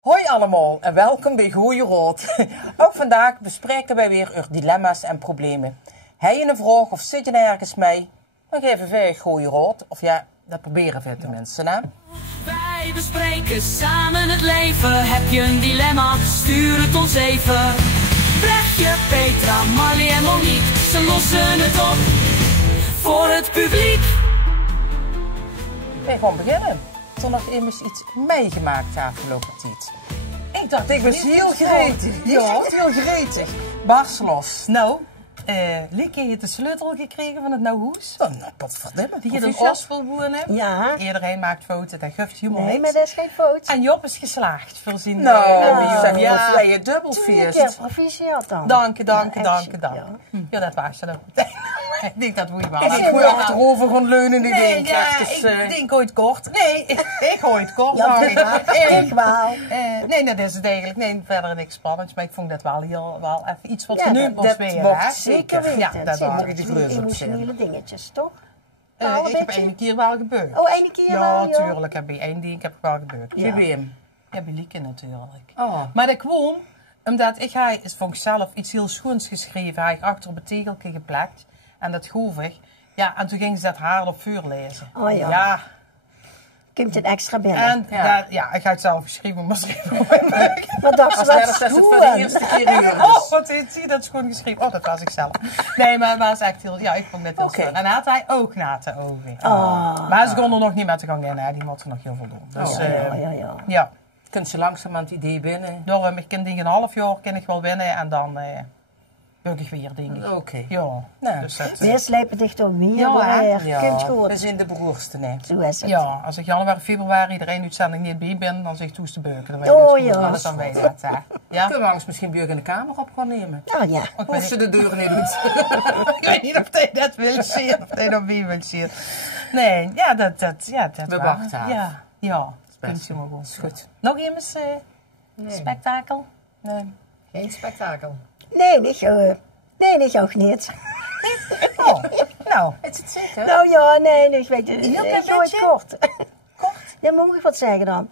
Hoi allemaal en welkom bij Goeie Rood. Ook vandaag bespreken wij weer uw dilemma's en problemen. Heb je een vraag of zit je ergens mee? Dan geven wij Goeie Rood. Of ja, dat proberen we tenminste. Hè? Wij bespreken samen het leven. Heb je een dilemma? Stuur het ons even. Brechtje, Petra, Marley en Monique. Ze lossen het op voor het publiek. Wij gaan beginnen. Toen nog immers iets meegemaakt de afgelopen tijd. Ik dacht, Ik was heel gretig. Ja. Heel gretig. Bars los. Nou, Lieke heeft de sleutel gekregen van het Nauwhoes. Nou, wat verdimme. Die je een gospelboer hebt. Ja. Iedereen maakt fouten, dat geeft helemaal Nee, niks. maar dat is geen fout. En Job is geslaagd voor zijn... Nou, zeg ja. maar vrije 2 keer dubbelfeest. proficiat dan. Dank je. Ja, echt, Ja, dat was je dan. Ik denk dat moet je wel. En ik moet achterover gaan leunen nu denk ik. Ja, Dus, ik denk ooit kort. Nee, ik ooit kort. Ja, maar ik wel. nee, dat is het eigenlijk. Nee, verder niks spannends. Maar ik vond dat wel even iets wat Ja, je nu dat mocht weer. mocht hè? Zeker weten. Ja, dat Zeker. was die Die grus op emotionele dingetjes, toch? ik Een heb beetje? één keer wel gebeurd. Oh, 1 keer Ja, wel, joh. tuurlijk. Heb je één die ik heb wel gebeurd. Bij wem? Ja, bij Lieke natuurlijk. Oh. Maar dat kwam omdat ik vond zelf iets heel schoons geschreven. Hij achter op het tegeltje geplakt. En dat groevig. Ja, en toen ging ze dat haar op vuur lezen. Oh ja. Ja. Komt het extra binnen. En Ja. ik had het zelf geschreven, maar schreef op mijn buik. Wat dacht Als ze, net wat als het voor de stoer. eerste keer huren. Oh, wat heeft hij dat schoon geschreven? Oh, dat was ik zelf. Nee, maar het was echt heel... Ja, ik vond het heel Oké. schoon. En had hij ook na te ogen. Oh. Maar ze kon er nog niet met te gaan in, hè. Die moet er nog heel veel doen. Dus, Ja. ja. Kunt ze langzaam aan het idee binnen. Daarom, ik kan die een half jaar kan ik wel winnen en dan buk ik weer, denk ik. Oké. Ja. Nou, Dus dat, Weer slijpen dicht door weer Ja, hè? doorheen. Ja, Kunt we goed. zijn de broerste, nee. Zo is het. ja, als ik januari, februari er één uitzending niet bij ben, dan zeg ik toes te beuken. Dan weet Oh, je ja. dat dan weet je dat, hè. Ja? Kunnen we anders misschien bij in de kamer op gaan nemen? Nou ja. Of ze de deur niet doet. Ik weet niet of hij dat wil zien, of hij dat wie wil zien. Nee, ja, dat We wel. wachten af. Ja, best. kunt je maar goed. Is goed. Nog eens spektakel? Nee. Geen spektakel. Nee, niet ook niet. Oh, nou. Is het zeker? Nou ja, nee, ik weet het. Heel klein Ik gooi het beetje? kort. Ja, mag ik wat zeggen dan?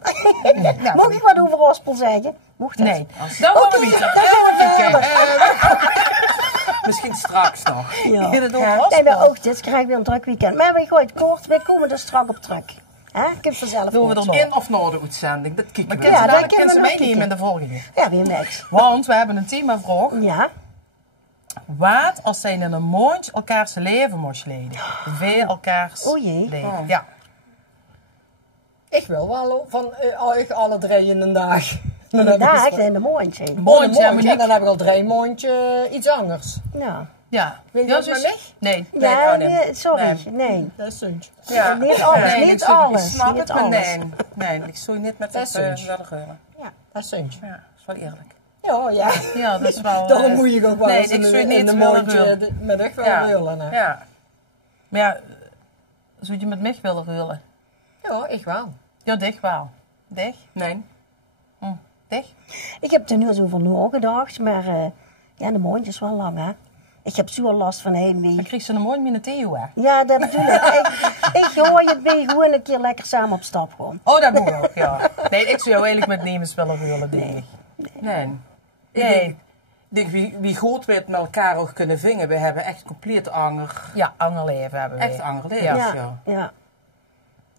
Nou, Mag ik wat over Ospel zeggen? Mocht dat? nee. Dan gaan we Oké, weer. dan gaan we verder. Misschien straks nog. Ja. Dit het over Nee, Ospel? maar ook dit krijg ik weer een druk weekend. Maar we gooien het kort, we komen er strak op terug. Hè? Ik heb het vanzelf Doen we goed. er nog. In of na de uitzending, dat kijken we. Kunnen Ja, ze dat dadelijk kunnen we kunnen ze nog meenemen in de volgende. Ja, weer niks. Want we hebben een themavraag. Ja. Wat als zij in een maand elkaars leven moest leiden? Veel elkaars O jee. leven. Oh. Ja. Ik wil wel van alle 3 in een dag. Dan heb ik Daar eens- in de mondje. Oh, een Mondje, mondje, Monique. dan heb ik al 3 mondje iets anders. Ja. Ja. Wil je Ja, dat zus? maar weg? Nee. Ja, oh, nee. nee, sorry. Nee. Nee. Dat is zuntje. Ja. Niet alles, Nee, niet ik zou- alles, Ik snap niet het, maar alles. nee. Nee, ik zou niet met Dat is het zoiets. willen geuren. Ja, dat is zuntje. Ja, dat is wel eerlijk. Ja, ja. Ja, dat is wel... Daarom moet je ook wel nee, eens ik zou in niet een willen mondje ruilen. met echt wel Ja. willen. Hè. Ja. Maar ja, zou je met mij willen ruilen? Ja, ik wel. Ja, dicht wel. Dicht? Nee. Dicht? Ik heb er nu eens over nagedacht, maar ja, de mondje is wel lang, hè. Ik heb zo last van Dan heimwee. kreeg ze een mooi met een Theo, hè? Ja, dat bedoel ik. Ik hoor je bij gewoon een keer lekker samen op stap gewoon. Oh, dat moet ook, ja. Nee, ik zou jou eigenlijk met nemens willen ruilen, denk ik. Nee. Nee. Ik denk, wie goed we het met elkaar ook kunnen vingen, we hebben echt compleet anger. Ja, ander leven hebben we. Echt anger leven, Ja. ja. Ja.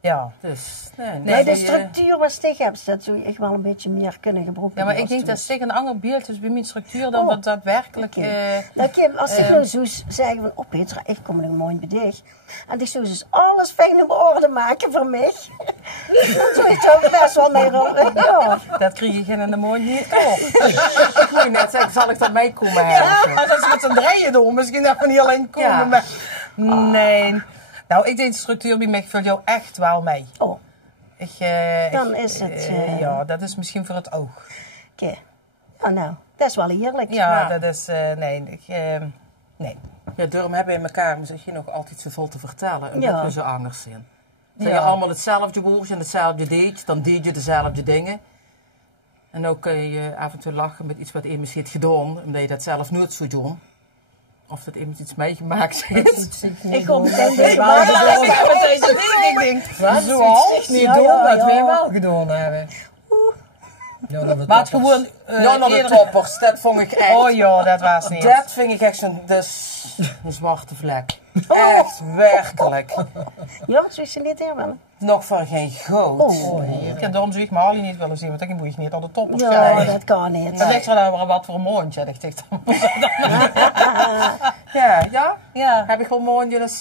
Ja. Dus, nee. Nee, de die, structuur wat ik heb, dat zou je echt wel een beetje meer kunnen gebruiken. Ja, maar ik als denk toen. dat is tegen een ander beeld is bij mijn structuur dan Oh. wat daadwerkelijk... Nou, als ik nou zo zeggen van, oh Petra, ik kom nog mooi bij dich. En ik zou dus alles fijn op orde maken voor mij. Dan zou je toch best wel mee rollen. Ja. Dat krijg je geen in de mond niet op. ik moet je net zeggen, zal ik dat meekomen Ja, helpen? maar dat is met z'n drieën doen. Misschien dat we niet alleen komen. Ja. Maar... Nee. Nou, ik denk de structuur bij mij vult jou echt wel mee. Oh, Dan is het, ja, dat is misschien voor het oog. oké. Ja, nou, dat is wel heerlijk. Ja, Ja. dat is... nee, nee. Ja, daarom hebben we elkaar misschien nog altijd zoveel te vertellen. Omdat Ja. we zo anders zijn. Zijn Ja. je allemaal hetzelfde woordje en hetzelfde deed, dan deed je dezelfde dingen. En ook kun je af en toe lachen met iets wat iemand heeft gedaan, omdat je dat zelf nooit zou doen. Of dat iemand iets meegemaakt heeft. Ik kom meteen denken, wel waar gedaan. Met deze dingen, ik denk... Wat? Zoals? Iets niet Ja, doen ja, wat ja. we wel gedaan hebben. Ja, naar de Maar het toppers. gewoon... Ja, naar de eerder- toppers, dat vond ik echt... Oh ja, dat was niet. Dat vind ik echt zo'n een zwarte vlek. Echt, werkelijk. Ja, zo is ze niet hebben. Nog van geen goud. Ik heb daarom zou ik Marley niet willen zien, want dan moet je niet aan de toppers Ja, krijgen. dat kan niet. Dat ligt er dan wel wat voor een mondje, dacht ik dan. Ja? Ja, Heb ik wel mooi, dus...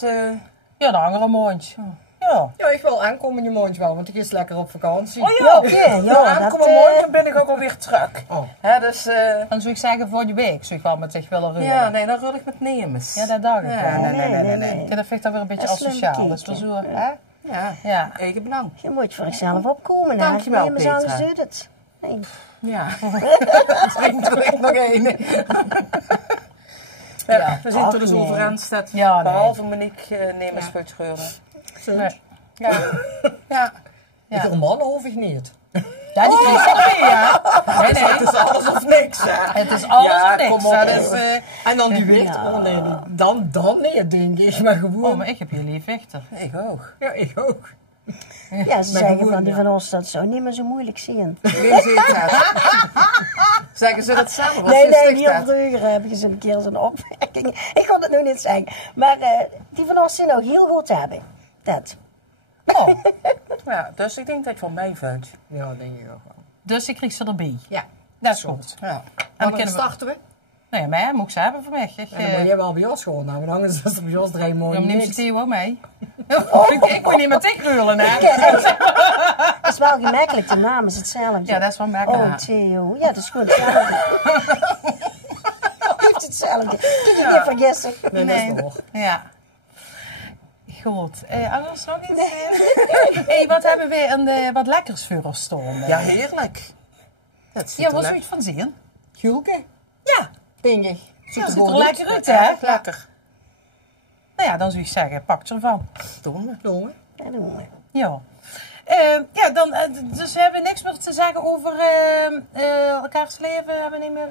ja, dan hangt er een mondje. Ja. Ja, ik wil aankomen je mondje wel, want ik is lekker op vakantie. Oh Ja, ja. oké. Ja, dat... Kom morgen dan ben ik ook alweer terug. Oh. Hè, dus... Dan zou ik zeggen voor je week, zou ik wel met zich willen ruilen. ja, nee, dan rul ik met Nemes. Ja, dat dacht ik Ja, wel. nee. Ja, dat vind ik dan weer een beetje Dat is asociaal. slim Dat is wel zo, gekeken. hè? Ja, Ja. eigen belang. Je moet voor jezelf opkomen. hè. Dankjewel, Neem eens aan, Petra. ze doet het. Nee. Ja. Misschien doe ik nog één. Ja, we zien Ach, toch eens nee. overeen staat. Ja, nee. Behalve Monique Nemes Schuitscheuren. Nee. Ja. Ja. Ja. Die man hoef ik niet. Ja, die kiest ook mee, ja. Nee, nee. Het is alles of niks, hè? Het is alles Ja, of niks. kom op, Dat hoor. is, En dan die wicht, oh nee, dan nee, denk ik. Maar gewoon, oh, maar ik heb jullie vechter. Ik ook. ja, ik ook. Ja, ze zeggen broer, van die ja. van ons dat zou niet meer zo moeilijk zien. Wie zegt dat? Zeggen ze dat zelf? Wat Nee, is nee, heel dat? vroeger heb je eens een keer zo'n opmerking. Ik kon het nu niet zeggen. Maar die van ons zijn ook heel goed te hebben. Dat. Oh, Ja, dus ik denk dat je van mij vindt. Ja, denk ik ook wel. dus ik kreeg ze erbij. Ja. Dat is goed. Ja. En En dan dan kunnen we... starten we. Nee, mij moet ik ze hebben voor mij. Ik, En dan moet jij wel bij ons gewoon hebben. Dan is het bij ons 3 ja, mooie maar neem ze niks. Theo ook mee. Ik moet niet met ik ruilen, hè. Het is wel gemakkelijk, de naam is hetzelfde. Ja, dat is wel makkelijk. Oh, Theo. Ja, dat is goed. Hetzelfde. Heeft hetzelfde. Kun je niet vergissen. Nee, dat is toch. Ja. Goed. Anders nog iets? Hey, wat hebben we een wat lekkers voor ons staan? Ja, heerlijk. Dat ziet Ja, er wat zou lekker- je het van zien? Gielke, Ja, denk ik. ja, Ziet ziet goed er uit. lekker uit, hè? Echt lekker. Nou ja, dan zou ik zeggen, pak ervan. Doen we. Doen we. Ja, doen we. Ja. Ja, dan, dus we hebben niks meer te zeggen over elkaars leven. We hebben niet meer...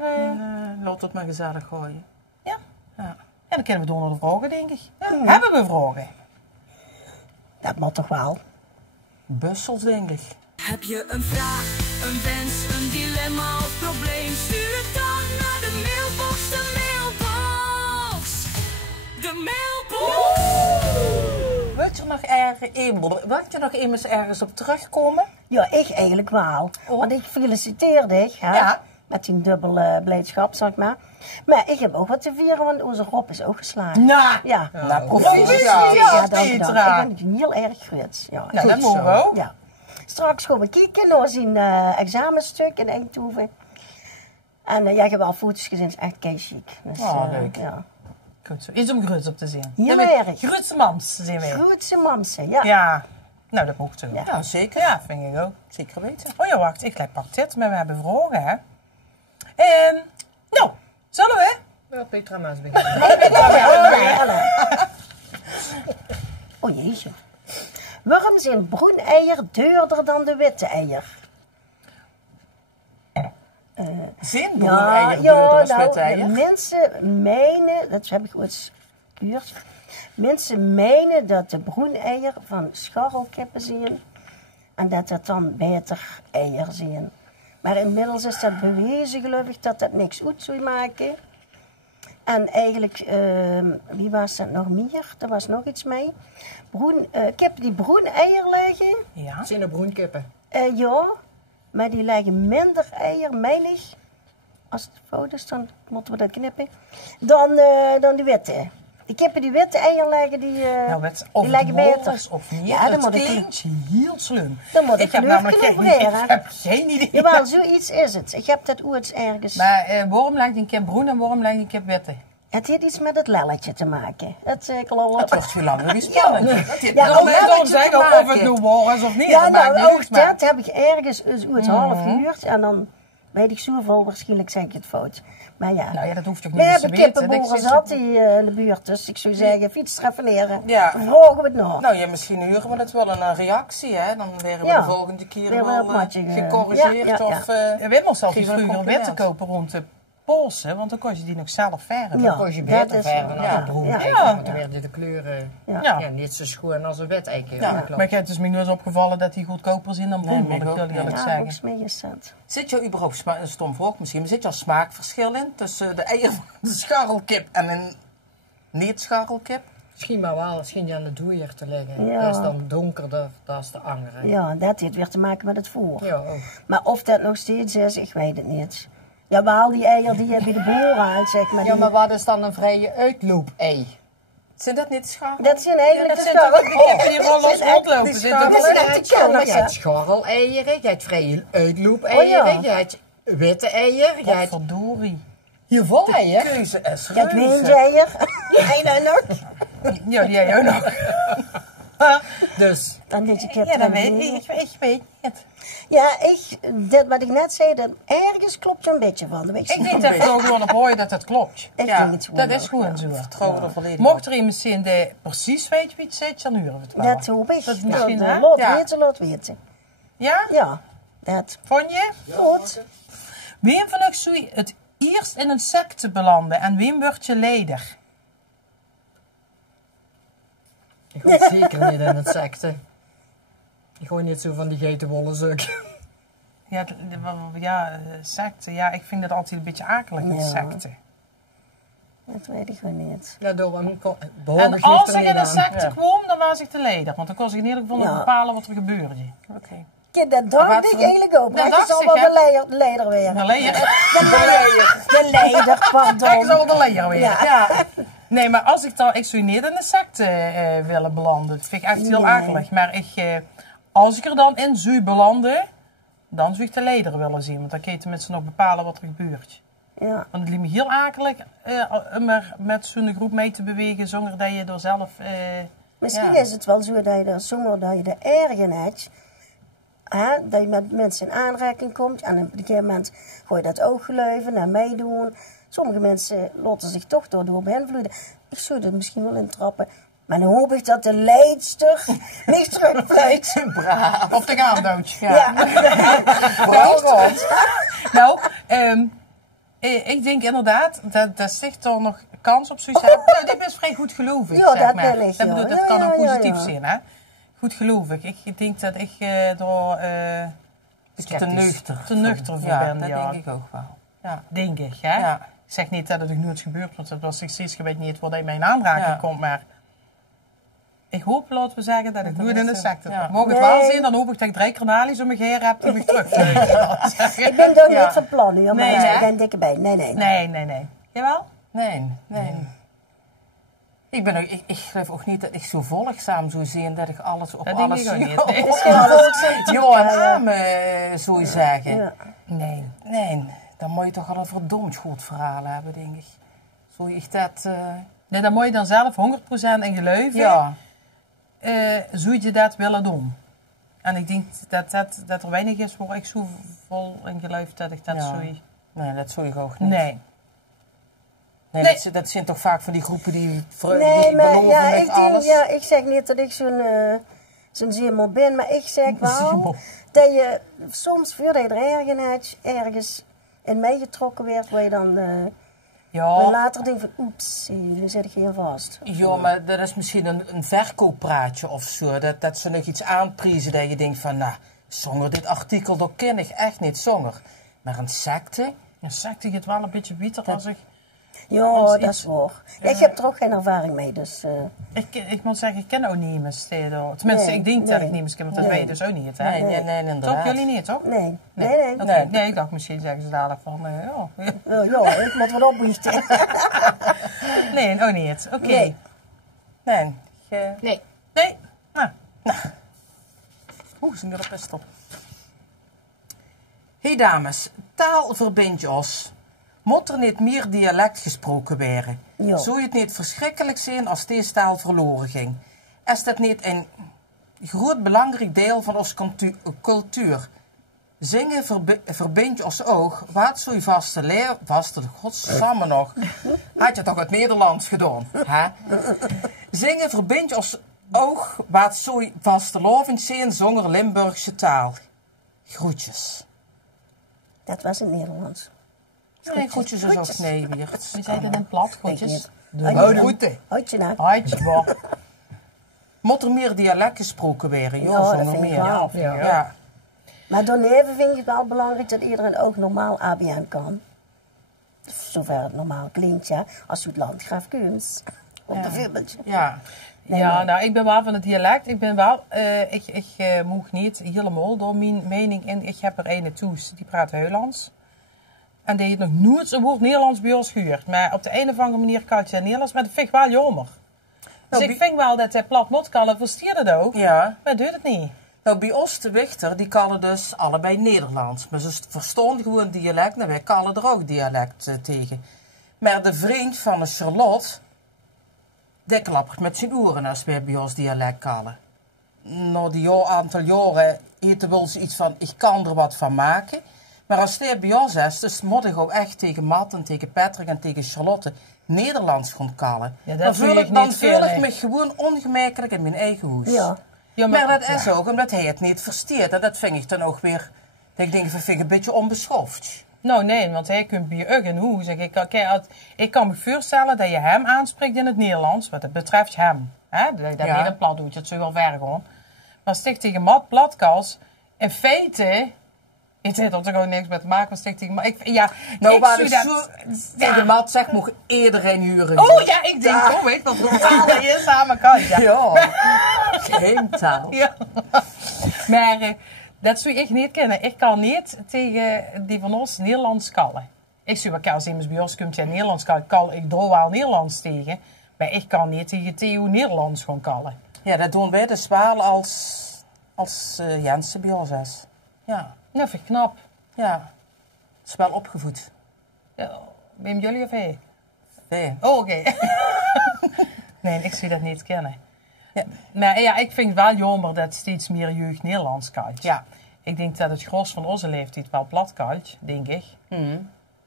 Laat het maar gezellig gooien. Ja? Ja. Ja, dan kunnen we door naar de vragen, denk ik. Hebben we vragen? Dat moet toch wel. Bussels, denk ik. Heb je een vraag, een wens, een dilemma of probleem? Stuur het dan naar de mailbox, de mailbox. De mailbox. Wil je nog eens ergens op terugkomen? Ja, ik eigenlijk wel. Want ik feliciteer dich, hè. Ja. Met die dubbele blijdschap, zeg maar. Maar ik heb ook wat te vieren, want onze Rob is ook geslaagd. Nou, Ja. Nou, proficiat. Ja, Petra. dank. Ik ben heel erg goed. Ja, nou, goed dat mogen we zo. ook. Ja. Straks gaan we kijken naar zijn examenstuk in Eindhoven. En ja, ik heb al foto's gezien, het is echt kei chic. Dus, Oh, leuk. Ja. Goed zo. Is om gruts op te zien. Heel Dan ben- erg. Grutse mams zijn we. Grootse mamse, ja. Ja. Nou, dat mocht zo. Ja. Nou, zeker. Ja, vind ik ook. Zeker weten. Oh ja, wacht. Ik pak dit, maar we hebben vragen, hè. Nou, zullen we? Ja, Petra Maas beginnen. Oh jeetje. Waarom zijn broeneier duurder dan de witte eier? Zinbroeneier duurder als witte de eier. mensen menen, dat heb ik ooit gehuurd. Mensen menen dat de broeneier van scharrelkippen zijn en dat dat dan beter eier zijn. Maar inmiddels is dat bewezen, geloof ik, dat dat niks uit zou maken. En eigenlijk, wie was dat nog meer? Er was nog iets mee. Kippen die broeneier leggen, Ja. Zijn er broenkippen? ja, maar die leggen minder eier, meilig. Als het fout is, dan moeten we dat knippen. Dan de witte. De kippen die witte eier leggen, die Of leggen het beter. was of niet, Ja, dan dat moet ik- klinkt heel slim. Dan moet Ik ik heb kleur namelijk kunnen geen, leren. ik heb geen idee. Jawel, zoiets is het. Ik heb dat ooit ergens... Maar waarom lijkt een kip groen en waarom lijkt een kip witte? Het heeft iets met het lelletje te maken. Het Dat wordt veel langer gespannen. Ja. Dat heeft Ja, met nou, een Dan lelletje zeggen te of maken. het nu waar is of niet. Ja, dat maakt nou, niet ook uit, maar- dat heb ik ergens ooit half gehuurd. En dan weet ik zoveel, waarschijnlijk zeg ik het fout. Maar ja. Nou ja, dat hoeft ook We niet eens te hebben weten. kippenboeren Dat zat in de buurt, dus ik zou zeggen, fiets er even leren. Ja. Dan vragen we het nog. Nou ja, misschien huren we het wel in een reactie, hè? Dan werden we Ja. de volgende keer Weer wel wel op matje, gecorrigeerd ja. of... Ja, Wim moest altijd geven we een vroeger witte compliment. kopen rond de polsen, want dan kon je die nog zelf verven. Ja. Koos je dat beter is verven wel- dan ja, een broek. ja. Ja. Want dan werden de kleuren Ja. niet zo schoon als een wit eiken. Ja, Dat klopt. Maar ik heb dus me nu eens opgevallen dat die goedkoper zijn dan Nee, broek, mij moet ik ook heel niet. eerlijk Ja, zeggen. volgens mij is dat. Zit je überhaupt, een stom vraag misschien, maar zit je al smaakverschil in tussen de eieren van de scharrelkip en een niet-scharrelkip? Misschien maar wel, misschien die aan de doeier te leggen. Ja. Dat is dan donkerder, dat is de angere. Ja, dat heeft weer te maken met het voer. Ja, ook. Maar of dat nog steeds is, ik weet het niet. Jawel, die eieren die je bij de boer haalt, zeg maar. Ja, die- maar wat is dan een vrije uitloop-ei? Zijn dat niet scharrel? Dat zijn eigenlijk Dat de zijn toch scharrelen. die kippen die gewoon los rondlopen? die Zitten scharrelen. Dat zijn Je echt hebt de kenners, je hebt hè? scharreleieren, je hebt vrije uitloop-eieren, Oh, ja. je hebt witte eieren, je hebt Verdorie. hier vol eieren. Keuze is Kijk, reuze. windeier. Nee, nou nog. Ja, die jij ook nog. Dus, Dan dit je kip Ja, dat erin. weet ik weet niet. Ja, dat wat ik net zei, dat ergens klopt er een beetje van. Dat weet Ik denk dat we er gewoon op horen dat het klopt. Ik Ja, denk het gewoon Dat is ook, gewoon ja. zo. Vertrouwen er volledig Mocht er iemand zijn die precies weet wie het zegt, dan huren we het wel. Dat hoop ik. Dat is misschien, hè? Laat Ja. weten, laat weten. Ja? Ja, dat. Vond je? Goed. Wie van u zou je het eerst in een secte belanden en wie wordt je leider? ik ga zeker niet in het secte. Ik gooi niet zo van die geitenwolle zuk. Secte. Ja, ik vind dat altijd een beetje akelig met Ja. secte. Dat weet ik wel niet. Ja, door een En als ik in een aan. secte Ja. kwam, dan was ik de leider. Want dan kon ik in ieder geval nog Ja. bepalen wat er gebeurde. Oké. Kijk, dat dacht wat ik voor- eigenlijk ook. Dat Maar dacht ik zal ik, wel hè? de leider weer. De leider? De leider, Ik pardon. zal de leider weer. Ja. Ja, Nee, maar als ik zou niet in een secte willen belanden. Dat vind ik echt heel Nee. akelig. Maar als ik er dan in zou belanden, dan zou ik de leider willen zien. Want dan kun je tenminste nog bepalen wat er gebeurt. Ja. Want het lijkt me heel akelig om er met zo'n groep mee te bewegen zonder dat je er zelf... Misschien Ja. is het wel zo dat je er zonder dat je er ergen hebt. Hè, dat je met mensen in aanraking komt. En op een gegeven moment gooi je dat ook geluiven en meedoen. Sommige mensen laten zich toch door beïnvloeden. Ik zou er misschien wel in trappen. Maar dan hoop ik dat de leidster niet terugfluit. braaf. Op de gaandood. Ja. Nou, ik denk inderdaad dat zich toch nog kans op zoiets hebben. Nou, dit is vrij goed gelovig, Ja, zeg dat maar. wil ik, Dat, ja. bedoel, dat Ja, kan ook ja, positief ja. zijn, hè. Goed gelovig. Ik denk dat ik door Te nuchter. te nuchter voor Ja, ben, dat ja. denk ik ook wel. Ja. Denk ik, hè. Ja. Ik zeg niet dat het nog nooit gebeurt, want dat was ik steeds weet niet waar hij mee in aanraking Ja. komt, maar... Ik hoop, laten we zeggen, dat ik nooit in de secte Ja. Mogen het wel Nee. zien, dan hoop ik dat ik 3 kranalies om me heen heb om me terug te Ik ben toch Ja. niet van plan, hoor, maar Nee, er hè? zit geen dikke bij. Nee. Nee. Jawel? Nee. Ik geloof ook niet dat ik zo volgzaam zou zien dat ik alles op Dat denk alles... ik ook niet. Ja, Nee. op Het is geen alles volkslied. ja en amen zou zeggen. Ja. Nee. Nee, dan moet je toch al een verdomd goed verhaal hebben, denk ik. Zou ik dat... Nee, dan moet je dan zelf 100% in geloven. ja. Zou je dat willen doen? En ik denk dat er weinig is waar ik zo vol in geloof dat ik dat Ja. zou... Nee, dat zou ik ook niet. Nee. Nee, Nee. Dat zijn toch vaak van die groepen die Nee, die maar beloven ja, met ik denk, alles. ja, ik zeg niet dat ik zo'n zeeman ben, maar ik zeg wel Zeeman. dat je soms voordat je er ergens in meegetrokken werd, waar je dan Ja. later denkt van oeps, nu zit ik hier vast. Ja, maar dat is misschien een verkooppraatje of zo. Dat ze nog iets aanprijzen dat je denkt van, nou, zonder dit artikel, dat ken ik echt niet zonder. Maar een secte? Ja, zegt ik het wel een beetje beter als ik... Ja, Als dat iets- is waar. Ik heb er ook geen ervaring mee, dus Ik moet zeggen, ik ken ook niet Tenminste, Nee, ik denk dat nee. ik niet ken, want dat Nee. weet je dus ook niet. Hè? Nee, inderdaad. Toch? Jullie niet, toch? nee. Nee. Nee. Oké. Nee, ik dacht misschien zeggen ze dadelijk van... ja. Ja, ik moet wat opbiechten. Nee, ook niet. Oké. Nee. Nee. Nee. Nee? Nou, Oeh, zijn er best op. Hey dames, taal verbindt ons. Moet er niet meer dialect gesproken worden? Ja. Zou het niet verschrikkelijk zijn als deze taal verloren ging? Is dat niet een groot belangrijk deel van onze cultuur? Zingen verbindt ons ook. Wat zou je vaste godsamme nog? Had je toch het Nederlands gedaan? Hè? Zingen verbindt ons ook. Wat zou je vastelovend zijn zonder Limburgse taal? Groetjes. Dat was in het Nederlands. Nee, groetjes is ook nee, Wiert. Je zei dat in plat, groetjes. Oh, de groeten. Houtje nou. Hartje, boh. Moet er meer dialect gesproken worden? Ja, Ja, dat zonder vind ik meer. wel. Ja. Maar daarneven vind ik het wel belangrijk dat iedereen ook normaal ABN kan. Zover het normaal klinkt, ja. Als je het landgraaf kunt. Op de voorbeeldje. Ja. Ja, nou, ik ben wel van het dialect. Ik ben wel, ik moeg niet helemaal door mijn mening in. Ik heb er een toes, die praat Heulands. En die heeft nog nooit een woord Nederlands bij ons gehuurd. Maar op de een of andere manier kan je Nederlands, maar dat vind ik wel jammer. Dus ik vind wel dat hij plat moet kan, versteer dat ook. Ja. Maar doet het niet. Nou, bij ons de Wichter, die kallen dus allebei Nederlands. Maar ze verstaan gewoon dialect. Nou, wij kallen er ook dialect tegen. Maar de vriend van de Charlotte, die klappert met zijn oren als wij bij ons dialect kallen. Na die aantal jaren heeft wel eens iets van, ik kan er wat van maken. Maar als hij bij ons is, dus moet ik ook echt tegen Matt en tegen Patrick en tegen Charlotte Nederlands gaan kallen. Ja, dat dan doe voel ik ik, dan niet voel veel, ik nee. me gewoon ongemakkelijk in mijn eigen hoes. Ja. Ja, Maar dat is ook omdat hij het niet versteert. En dat vind ik dan ook weer, dat ik denk, vind ik een beetje onbeschoft. Nou nee, want hij kunt bij je ook in hoe. Zeg, ik kan me voorstellen dat je hem aanspreekt in het Nederlands, wat het betreft hem. Hè? Dat Ja. niet in plat doet, het zou wel ver gaan. Maar sticht tegen Mat Platkals, in feite, ik weet dat er gewoon niks mee te maken met sticht tegen Mat. Nou, ik waar zou ik dat... zo tegen Matt zeg, mocht iedereen huren. Oh ja, ik denk, oh weet wat voor taal dat je samen kan. Ja. Ja, geheimtaal. Ja. Maar dat zou ik niet kennen. Ik kan niet tegen die van ons Nederlands kallen. Ik zou wel als iemand bij ons komt en Nederlands kal ik doe wel Nederlands tegen. Maar ik kan niet tegen Theo Nederlands gaan kallen. Ja, dat doen wij dus wel als Jensen bij ons is. Ja, Dat vind ik knap. ja. Is wel opgevoed. Ja, ben jullie of hij? Nee. Oh, oké. Nee, ik zou dat niet kennen. Ja. Maar ja, ik vind het wel jammer dat steeds meer jeugd Nederlands kalt. Ja. Ik denk dat het gros van onze leeftijd wel plat kalt, denk ik.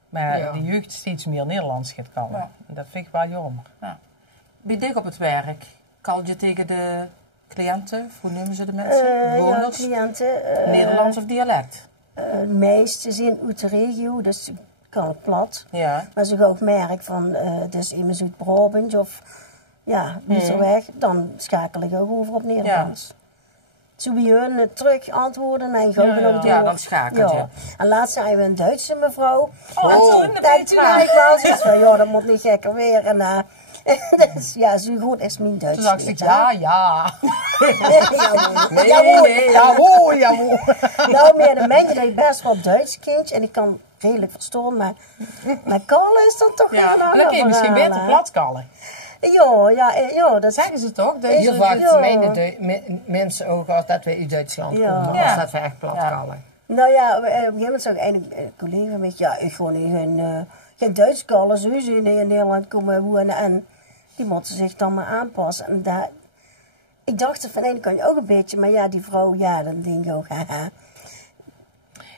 Maar Ja. de jeugd steeds meer Nederlands gaat kallen. Ja. En dat vind ik wel jammer. Bij dich op het werk, kal je tegen de cliënten, of hoe noemen ze de mensen? Ja, Bewoners? cliënten. Nederlands of dialect? Meesten zijn uit de regio, dus kan het plat. Ja. Maar als ik ook merk van, dus iemand uit Brabant of ja, wie zo weg, dan schakel ik ook over op Nederlands. Zo wie hun terug antwoorden en gewoon Ja, ja. door. Ja, dan schakelt je. En laatst zijn we een Duitse mevrouw. Oh, en dat toen weet u had wel. ik wel zoiets van, ja, dat moet niet gekker weer. En, dus ja, zo goed is mijn Duits Toen dacht ik, niet, ja. Nee, jawohl. Jawohl, jawohl. Nou, meer de mengen dat je best wel Duits kent en ik kan redelijk verstaan, maar kallen is dan toch Ja, een En ander dan kun je misschien verhaal, beter hè? plat kallen. Ja, dat Zeggen ze toch? Dat Heel vaak Ja. menen mensen ook als dat we uit Duitsland Ja. komen. Ja. Als dat we echt plat kallen. Nou ja, op een gegeven moment zei een collega met, ja, ik gewoon geen Duits kallen, sowieso in Nederland komen wonen en die moeten zich dan maar aanpassen. En ik dacht er van ene kant ook een beetje, maar ja, die vrouw, ja, dan denk ik ook, haha.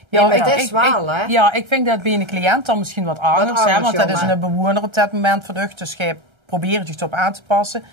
Ja, maar het is wel, hè? Ja, ik vind dat bij een cliënt dan misschien wat anders, hè, anders, want dat ja, is maar- een bewoner op dat moment verducht, dus je probeert je erop aan te passen.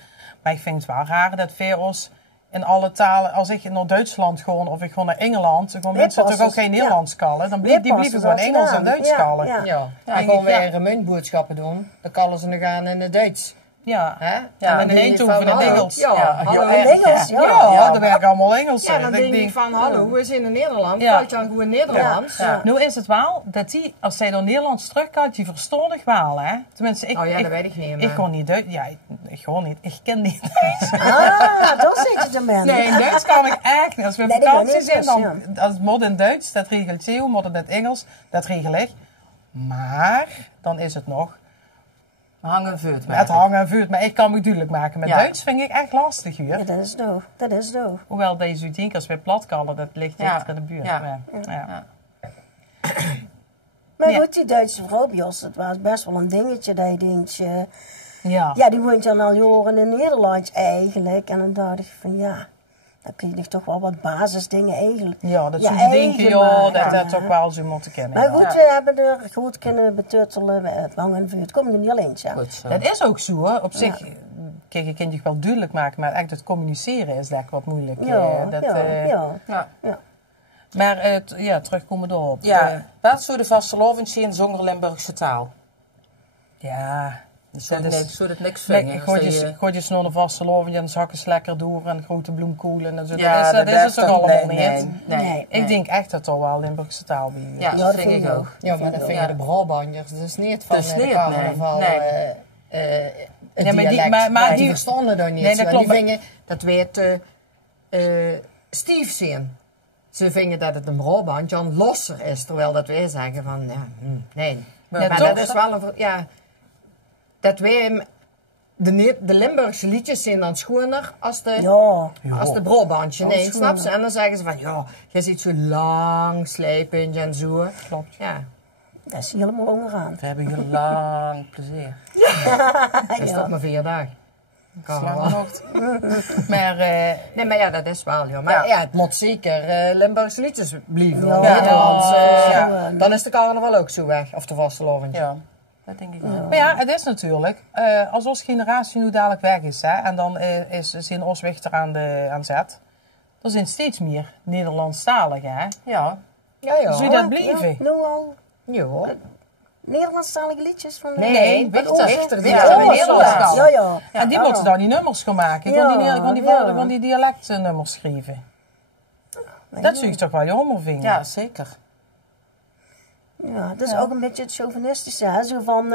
Maar ik vind het wel raar dat wij ons in alle talen, als ik naar Duitsland ga of ik ga naar Engeland, dan gaan mensen toch ook geen Nederlands kallen. Dan die blijven gewoon Engels en Duits kallen. Ja. Ja, denk en gewoon ik, ja. weer remuntboodschappen doen. Dan kallen ze nog aan in het Duits. Ja. Hè? En Dan in denk je Eindhoven van, in hallo. Engels. Ja, Ja, hallo. heel In erg, Engels, ja. ja. Dat werken allemaal Engels. Ja, dan denk ik van, hallo, we zijn in Nederland. Ja. Kan je dan gewoon Nederlands? Ja. Nu is het wel dat die, als zij door Nederlands terugkomt, die verstaan ik wel, hè. Tenminste, ik, Oh ja, dat weet ik niet, maar- Ik gewoon niet Duits. Ja, ik gewoon niet. Ik ken niet Duits. Ah, dat zit het ermee. Nee, in Duits kan ik echt niet. Als we op Nee, dat vakantie kan niet, zijn, dus, dan, als het moet in Duits, dat regelt Theo, moet het in het Engels, dat regel ik. Maar, dan is het nog, Hangen vuurt. het hangen en vuurt. Maar ik kan me duidelijk maken. Met Ja. Duits vind ik echt lastig hier. Ja, dat is doof. Dat is doof. Hoewel deze u denkt, als we platkallen, dat ligt Ja. dichter in de buurt. Ja. Maar, ja. Ja. Maar Ja. goed, die Duitse vrouw bij ons, dat was best wel een dingetje dat je denkt, Ja. ja, die woont dan al jaren in Nederland eigenlijk. En dan dacht ik van, ja, dan kun je nog toch wel wat basisdingen eigenlijk. Ja, dat Ja, zou je denken, eigen ja, maken, dat dat hè. toch wel zo moeten kennen. Maar ja. goed, Ja. we hebben er goed kunnen betuttelen, het hangen vuur. Het komt er niet alleen, ja. Goed zo. Dat is ook zo, hoor. Op zich, kijk, je kunt je wel duidelijk maken, maar echt het communiceren is echt wat moeilijk. Ja, dat, ja, ja. Ja. Ja. Maar terugkomen erop. Ja, wat zou de vastelovend zijn zonder Limburgse taal? Ja. Zou Dat is- het niks Nee, vinden? gooi je snor een vaste loven en dan zakken ze lekker door en grote bloemkoelen en zo. Ja, dat is het toch allemaal niet? Nee. Ik denk echt dat er wel Limburgse taal bij u is. Ja, Ja, dat dat vind ik ook. Ja, maar dat vinden de Brabanters dus niet van Dus de niet, carnaval. nee. Het Ja, maar die- dialect. maar die die- verstaan het dan niet. Nee, dat Want die klopt. vinden dat weet Steve zien. Ze vinden dat het een Brabantje een losser is, terwijl dat wij zeggen van ja, nee. Maar toch? dat is wel een ja, dat wij de Limburgse liedjes zijn dan schoner als de als de Brabantje. Nee, schoner. snap ze? En dan zeggen ze van ja, je ziet zo lang slijpend en zo. Klopt. Ja, Dat is helemaal onderaan. We hebben hier lang plezier. dat is toch maar 4 dagen. Carnaval. Slangen nog. Maar Nee, maar ja, dat is wel, joh. Maar Ja. ja, het moet zeker Limburgse liedjes blijven. Ja. Nederlands, Ja. dan is de carnaval ook zo weg. Of de vastelovend. Ja, dat denk ik wel. Maar ja, het is natuurlijk, als onze generatie nu dadelijk weg is, hè, en dan zijn ons weg er aan zet, er zijn steeds meer Nederlandstaligen, hè. Ja, Ja, ja. Zou je dat blijven? Ja, nu al Ja. Nederlandstalige liedjes van de... Nee, Van Wichter. onze- Wichter, Ja, Wichter, onze- Nederlandstalig. Ja, ja. En die moeten dan die nummers gaan maken, Ja, van die dialectnummers schrijven. Dat zou ik toch wel jammer vinden. ja, zeker. Ja, dat is ook een beetje het chauvinistische, hè? Zo van,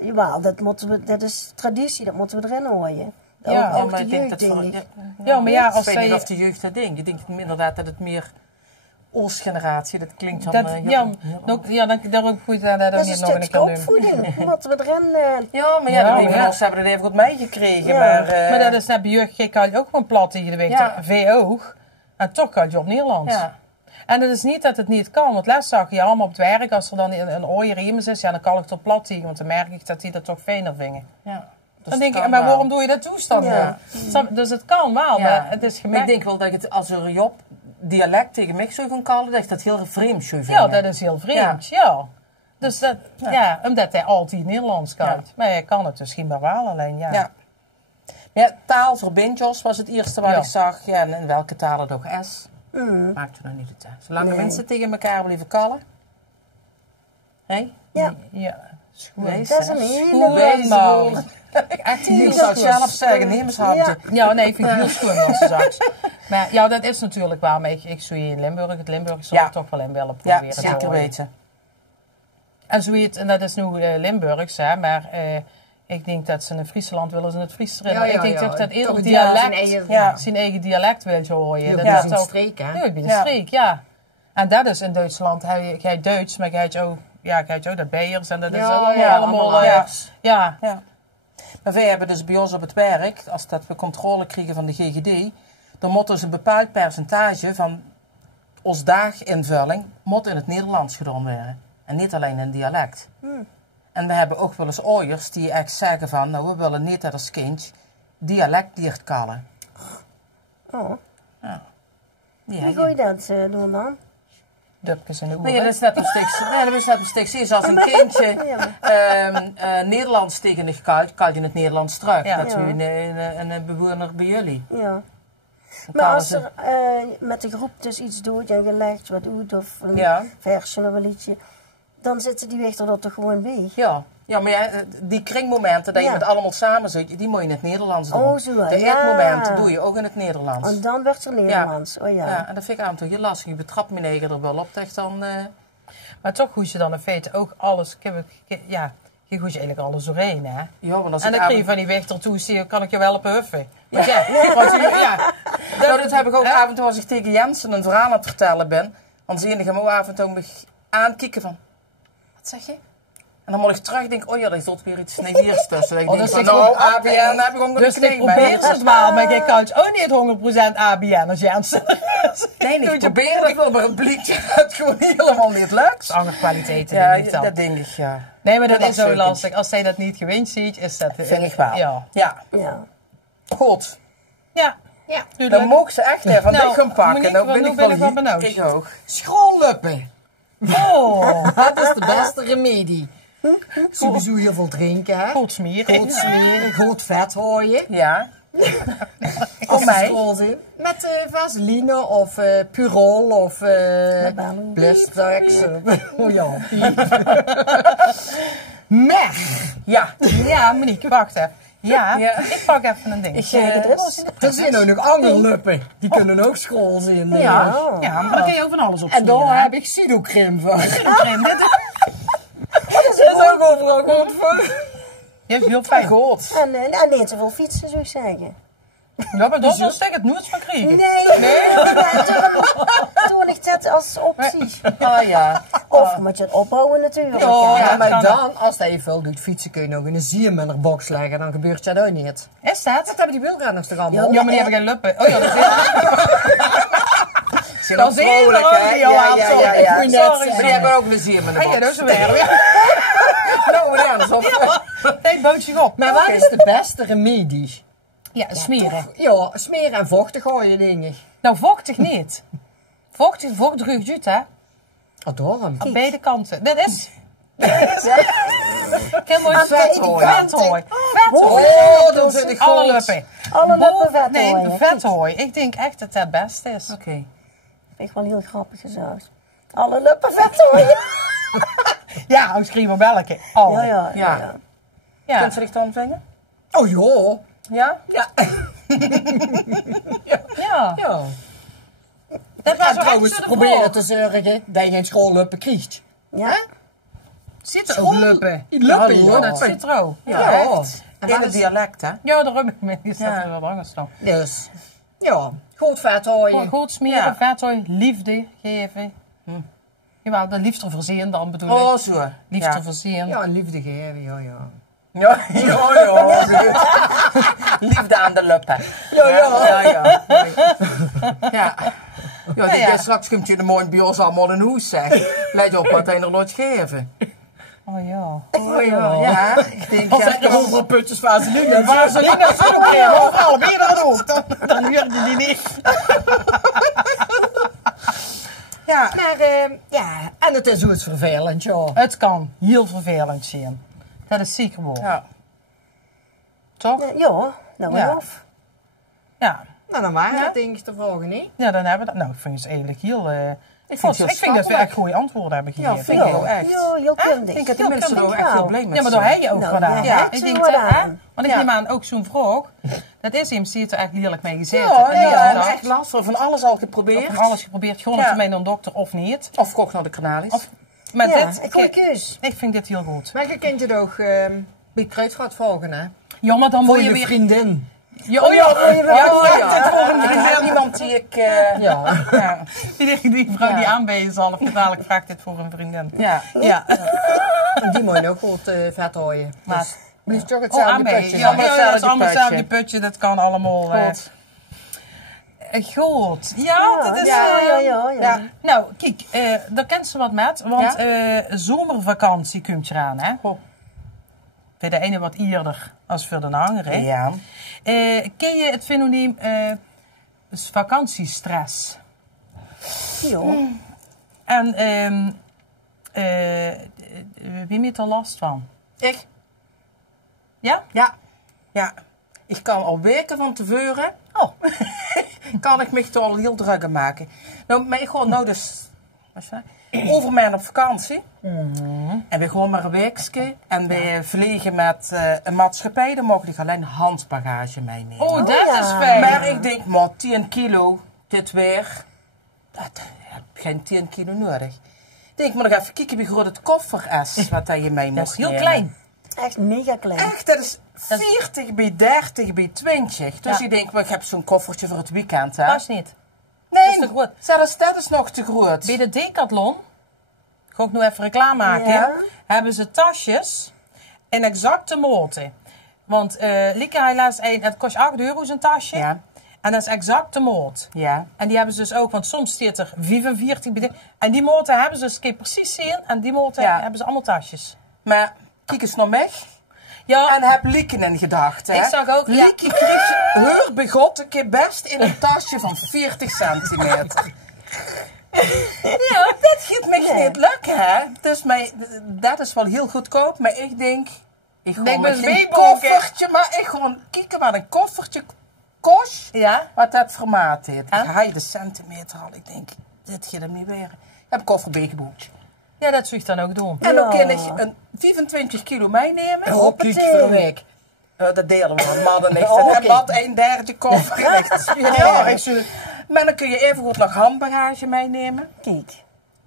jawel, dat is traditie, dat moeten we erin houden. Ja, ook maar de ik denk jeugd, dat voor, denk ik. Ja, maar ja, als ik weet niet zij... of de jeugd dat denkt. Ik denk inderdaad dat het meer Oostgeneratie, dat klinkt dan... Dat, heel- ja, heel- ook, ja, dan ook goed dat Dat ook is niet een nog een stukje keer doen. opvoeding, moeten we erin... Ja, maar ja, Ja, de meeste van ja. ons hebben het even goed meegekregen. Ja. Maar Maar dat is net bij jeugd, je kan ook gewoon plat tegen de weg, Ja. VO, en toch kan je op Nederlands. ja. En het is niet dat het niet kan, want les zag je allemaal op het werk, als er dan een ooier iemand is, ja, dan kan ik het op plat tegen, want dan merk ik dat die dat toch fijner vinden. Ja. Dus Dan denk het ik, kan maar wel. waarom doe je dat toestand Ja. dan? Dus het kan wel, Ja. maar het is Maar gemerkt. ik denk wel dat ik het als een Job dialect tegen mij zou gaan kallen, dat ik dat heel vreemd zou Ja, vinden. dat is heel vreemd, ja. Dus dat, ja, omdat hij altijd Nederlands kan. Ja. Maar hij kan het dus schijnbaar wel, alleen ja. Ja. Maar ja, taal verbindt Jos was het eerste wat Ja. ik zag. Ja, en in welke taal het ook is. Maakt er nog niet uit. Zolang de mensen tegen elkaar blijven kallen. Hé? Ja, Ja, schoon. Wees, dat is hè. een hele... Schoon, Wees, maar. hoor. Echt Je heel zou het schoon. zelf zeggen, neem eens handje. Ja, nee, ik vind het heel schoon als ze zegt. Maar ja, dat is natuurlijk wel, maar ik zou je in Limburg, het Limburg zal Ja. ik toch wel in willen Ja, proberen. te zeker horen. weten. En zoiets, en dat is nu Limburgs, hè, maar ik denk dat ze in Friesland willen ze het Fries erin. Ja, ja, ik denk ja. dat dat ieder Toch dialect, zijn eigen- Ja. zijn eigen dialect wil je horen. Ja, Dat bij is de toch- streek, hè? Ja, bij de Ja. streek, ja. En dat is in Duitsland, jij Duits, maar jij ook, ja, dat Beiers en dat is Ja, allemaal, ja, allemaal allemaal ja. anders. Ja. Ja. Maar wij hebben dus bij ons op het werk, als dat we controle krijgen van de GGD, dan moet dus een bepaald percentage van ons daaginvulling moet in het Nederlands gedaan worden. En niet alleen in dialect. En we hebben ook wel eens ooiers die echt zeggen van, nou we willen niet dat als kind dialect leert kallen. Oh, Die wie gooi je dat doen dan? Dupkes in de Nee, oren. dat is net een stuk. Nee, dat is net een stuk. Zie je, als een kindje Nederlands tegen je kalt, kalt je het Nederlands terug. Ja. Dat is een bewoner bij jullie. Ja. Dan Maar kallen als ze- er met de groep dus iets doet en je legt wat uit of een Ja. versje of een liedje, dan zitten die weg er toch gewoon bij. Ja. Ja, maar ja, die kringmomenten dat je Ja. met allemaal samen zit, die moet je in het Nederlands doen. Oh, zo, De ja. eetmomenten doe je ook in het Nederlands. En dan wordt er Nederlands. Oh ja. Ja, en dat vind ik aan toch heel lastig. Je betrapt me negen er wel op, echt dan... Maar toch goed je dan in feite ook alles, ja, je goed je eigenlijk alles doorheen, hè. ja, want als En ik dan kreeg je avond- van die weg ertoe, zie je, kan ik je wel op huffen. Want ja, want ja. Nou, dat heb ik ook hè? af en toe als ik tegen Jensen een verhaal aan het vertellen ben. Dan zie je hem ook af en toe me aankijken van... Wat zeg je? En dan moet ik terug denken, oh ja, er zit weer iets Nederlands tussen. Ik denk dus van, ik nou, probeer- ABN heb ik onder Dus de ik knie. probeer het wel, maar ik kan ook niet 100% ABN als Jansen. Nee, ik probeer het wel, maar het blijkt dat het gewoon helemaal niet lukt. Andere kwaliteiten, Ja, denk ik dan. dat denk ik, ja. Nee, maar dat dat is zo zeker. lastig. Als zij dat niet gewend ziet, is dat... Vind ik wel. Ja. Ja, Ja. goed. Ja. Ja. Dan mogen ze echt even Nou, dit gaan pakken. Monique, Nou want ben nu ik ben wel ik wel hier. benauwd. Ik ook. Schoonluppen. Oh, Dat is de beste remedie. Sowieso heel veel drinken, hè? goed smeren. Goed smeren, goed vet hooien. Ja. Voor mij. school zijn? Met vaseline of Purol of Blistex. Oh ja. Mech. Ja. Ja, Monique, wacht even. Ja, Ja. ik pak even een ding. Er zijn ook nog angerluppen. Die kunnen ook school zijn. Ja, ja, maar dan kun je ook van alles op En daar heb ik sidocreme van. Dat is ook overal goed voor. Je hebt heel fijn. Goed. En niet te veel fietsen, zou ik zeggen. Ja, maar dat is steek het nooit van krijgen. Nee. Doe ik dat als optie. Ah ja. Of moet je het opbouwen natuurlijk. Ja, dat maar kan dan, als hij je veel doet fietsen, kun je nog in een zierminnerbox leggen. Dan gebeurt dat ook niet. Is dat? Dat hebben die wielrenners toch allemaal? Ja, maar die hebben geen luppen. Oh ja, dat is Zijn Dat ook is heel vrolijk, leuk, hè? die al aan, sorry. Ik moet net Sorry. zeggen. Maar die hebben ook plezier met de Ja, dat box. is weer. Nou, maar ja, zo. Nee, bootje op. Maar wat is de beste remedie? Ja, smeren. Ja, smeren en vochtig gooien dingen. Nou, vochtig niet. Vochtig ruikt uit, hè? Oh, daarom. Aan beide kanten. Dat is... Heel mooi Vethooi. Vethooi. Vethooi. Oh, dat vind ik Alle goed. luppen. Alle luppen vet Nee, hoor. vethooi. Ik denk echt dat dat het beste is. Oké. Vind ik wel heel grappig gezegd. Alle luppen vet hoor. Ja, ik schreef op welke. Alle. Ja. Ja. Kunt ze zich dan zingen? Oh ja. Ja? Ja. Ja. Ja. Dat was En wel trouwens, echt zo de proberen vraag. te zorgen dat je geen schoolluppen krijgt. Ja. Zit er ook luppen? Luppen, Ja, ja. dat zit er ook. Ja. echt. En In wat het is- dialect, hè? Ja, daarom is dat Ja. wel anders dan. Dus, ja, goed vet gooien. Goed smeren, Ja. vethooi, liefde geven. Jawel, de liefde verzien dan bedoel ik. Oh, zo. Liefde Ja. verzien. Ja, en liefde geven, ja. Ja. Liefde aan de lippen. Ja. Ja, die ja. straks komt je de mooie bij ons allemaal in huis, zeg. Let op wat hij er nooit geven. Oh ja. Oh ja, ik denk... Als ik hoeveel puntjes vaseline Waar zou ik dat zo krijgen? Overal, ben je dat ook? Dan huurde die niet. Ja, Maar, ja, en het is zoiets vervelend, ja. Het kan heel vervelend zijn. Dat is zeker wel. ja. Toch? Ja, nou Ja. en of. Ja. Nou, dan waren het denk ik de vragen niet. Ja, dan hebben we dat. Nou, ik vind het eigenlijk heel... Ik vind het heel ik vind dat we schappelijk. echt goede antwoorden hebben Ja, gegeven. vind ik ook echt. Ja, heel kundig. Ik denk dat de Heel mensen er ook kundig. echt heel blij mee Ja, maar dat heb je ook Nou, gedaan. ja, hè? ik Ik zo denk dat, gedaan. hè? Want ik neem aan ook zo'n vraag. Dat is hem, ziet er echt heerlijk mee gezeten. Ja, En die ja, had en dat echt last van alles al geprobeerd. van alles geprobeerd. Gewoon Ja. voor mij een dokter of niet. Of kocht naar de kanalis. Of, maar Ja, dit, een goede keus. ik vind dit heel goed. Maar je kunt je toch bij Kruidvat vragen, hè? Ja, maar dan moet Voor je je weer... vriendin. Ja, oh ja, Ik heb iemand die ik... Ja. ja. die vrouw die aanbijen zal, of dadelijk vraagt dit voor een vriendin. Ja. Ja. En die moet je ook goed vet gooien. Maar- Dus, blijft toch Oh, hetzelfde aanbijen. putje. Ja, dan. ja, ja, dat is allemaal putje. hetzelfde putje. Dat kan allemaal... Goed. Goed. Ja, dat is... Ja. Nou, kijk, daar kent ze wat met. Want zomervakantie komt eraan, hè? Goh. Voor de ene wat eerder als voor de andere. Ja. Ken je het fenomeen vakantiestress? Ja. En wie heeft er last van? Ik? Ja? Ja. Ja. Ik kan al weken van tevoren... Oh. kan ik me toch al heel druk aan maken. Nou, maar ik ga nou dus... overmiddag op vakantie. En we gaan maar een weekje. En we vliegen met een maatschappij. Dan mogen ik alleen handbagage meenemen. Oh, dat ja. is fijn. Maar ik denk, maar 10 kilo, dit weer. Dat heb geen 10 kilo nodig. Ik denk, maar nog even kijken wie groot het koffer is. Wat je mee Dat moet is heel nemen. klein. Echt mega klein. Echt, dat is 40 bij 30 bij 20. Dus Ja. ik denk, maar ik heb zo'n koffertje voor het weekend. Hè? Pas niet. Nee, is te groot. zelfs dat is nog te groot. Bij de Decathlon, ga ik nu even reclame maken, Ja. hebben ze tasjes in exacte maten. Want Lieke, hij laat een, het kost 8 euro zo'n tasje. Ja. En dat is exact de maat. Ja. En die hebben ze dus ook, want soms staat er 45 bij. En die maten hebben ze dus, kun je precies zien. En die maten Ja. hebben ze allemaal tasjes. Maar kijk eens naar mij. Ja, En heb Lieke in gedachten. Ik zag ook, ja. Lieke kreeg haar begot een keer best in een tasje van 40 centimeter. Ja, dat gaat me niet lukken, hè. Dus dat is wel heel goedkoop, maar ik denk... Ik Denk gewoon met geen weeboken. koffertje, maar ik gewoon kijken wat een koffertje kost Ja? wat dat formaat heeft. En? Ik ga je de centimeter al. Ik denk, dit gaat hem niet weer. Ik heb een koffer bijgeboekt. Ja, dat zou ik dan ook doen. En dan Ja. kan ik een 25 kilo meenemen. Hoppie voor een week. Dat delen we aan mannen niet. Oké. En wat een derde koffer. Ja, ik zou... Maar dan kun je even goed nog handbagage meenemen. Kijk.